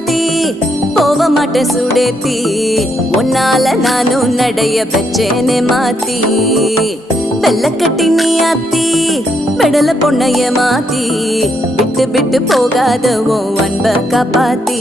மாத்தி போக மாட்டேன் சுடேத்தி உன்னால நானும் நடைய பெச்சேனே மாத்தி வெள்ளக்கட்டி நீ ஆத்தி பெடல பொண்ணைய மாத்தி விட்டு விட்டு போகாத உன் அன்ப காப்பாத்தி